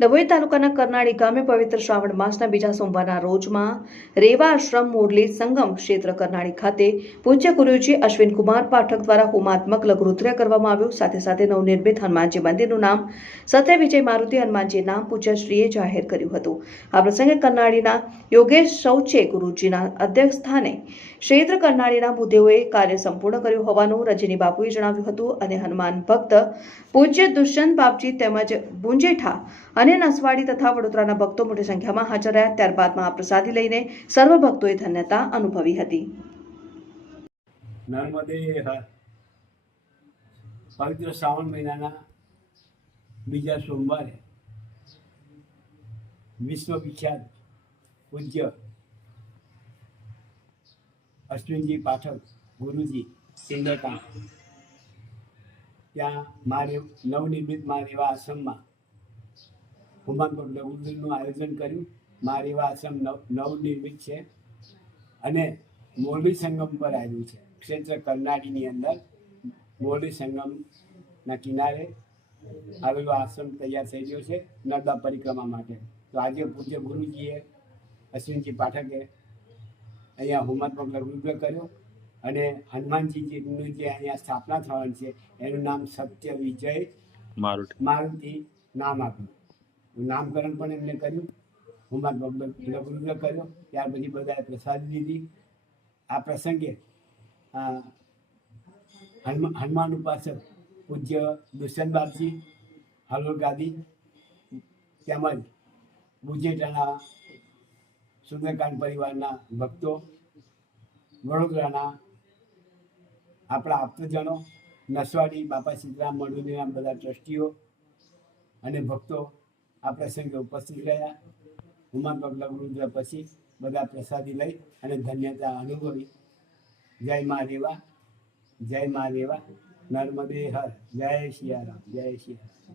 ડભોઈ તાલુકાના કરનાળી ગામે પવિત્ર શ્રાવણ માસના બીજા સોમવારના રોજમાં રેવા આશ્રમ મોરલી સંગમ ક્ષેત્ર કરનાળી ખાતે પૂજ્ય ગુરુજી અશ્વિનકુમાર પાઠક દ્વારા હોમાત્મક લઘુરુદ્ર કરવામાં આવ્યું. સાથે સાથે નવનિર્મિત હનુમાનજી મંદિરનું નામ સત્ય વિજય મારુતિ હનુમાનજી નામ પૂજ્યશ્રીએ જાહેર કર્યું હતું. આ પ્રસંગે કરનાળીના યોગેશ શૌચે ગુરુજીના અધ્યક્ષ સ્થાને ક્ષેત્ર કરનાળીના ભૂદેવોએ કાર્ય સંપૂર્ણ કર્યું હોવાનું રજની બાપુએ જણાવ્યું હતું અને હનુમાન ભક્ત પૂજ્ય દુષ્યંત બાપજી તેમજ બુંજેઠા અને નસવાડી તથા વડોદરાના ભક્તો મોટી સંખ્યામાં હાજર રહ્યા. ત્યારબાદ મહાપ્રસાદી લઈને સર્વ ભક્તોએ ધન્યતા અનુભવી હતી. પવિત્ર શ્રાવણ મહિનાના બીજા સોમવારે વિશ્વ વિખ્યાત પૂજ્ય અશ્વિનજી પાઠક ગુરુજી સિંધા ત્યાં મારે નવનિર્મિત મારા એવા આશ્રમમાં હુમાનપુર લઘુનું આયોજન કર્યું. માર આશ્રમ નવ નવનિર્મિત છે. અને મોરબી સંગમ પર આવ્યું છે. ક્ષેત્ર કરનાળીની અંદર મોરબી સંગમના કિનારે આવેલો આશ્રમ તૈયાર થઈ ગયો છે નર્મદા પરિક્રમા માટે. તો આજે પૂજ્ય ગુરુજીએ અશ્વિનજી પાઠકે અહીંયા હોમાત્મક લઘુગ્રહ કર્યો અને હનુમાનજીનું જે અહીંયા સ્થાપના થવાની છે એનું નામ સત્ય વિજય મારુતિ. મારુતિ નામ આપ્યું. નામકરણ પણ એમને કર્યું. હુમાન લઘુગ્રહ કર્યો. ત્યાર પછી બધાએ પ્રસાદ લીધી. આ પ્રસંગે હનુમાન ઉપાસક પૂજ્ય દુષ્યંત બાપજી, હલોલ ગાદી તેમજ બુજેટાના સુંદરકાંડ પરિવારના ભક્તો, વડોદરાના આપણા આપ્તજનો, નસવાડી, બાપા સીતરામ મંડળીના બધા ટ્રસ્ટીઓ અને ભક્તો આ પ્રસંગે ઉપસ્થિત રહ્યા હુમાન પગલા ગુરુદ્ર પછી બધા પ્રસાદી લઈ અને ધન્યતા અનુભવી જય મા રેવા જય મા રેવા નર્મદે હર જય સિયારામ જય સિયારામ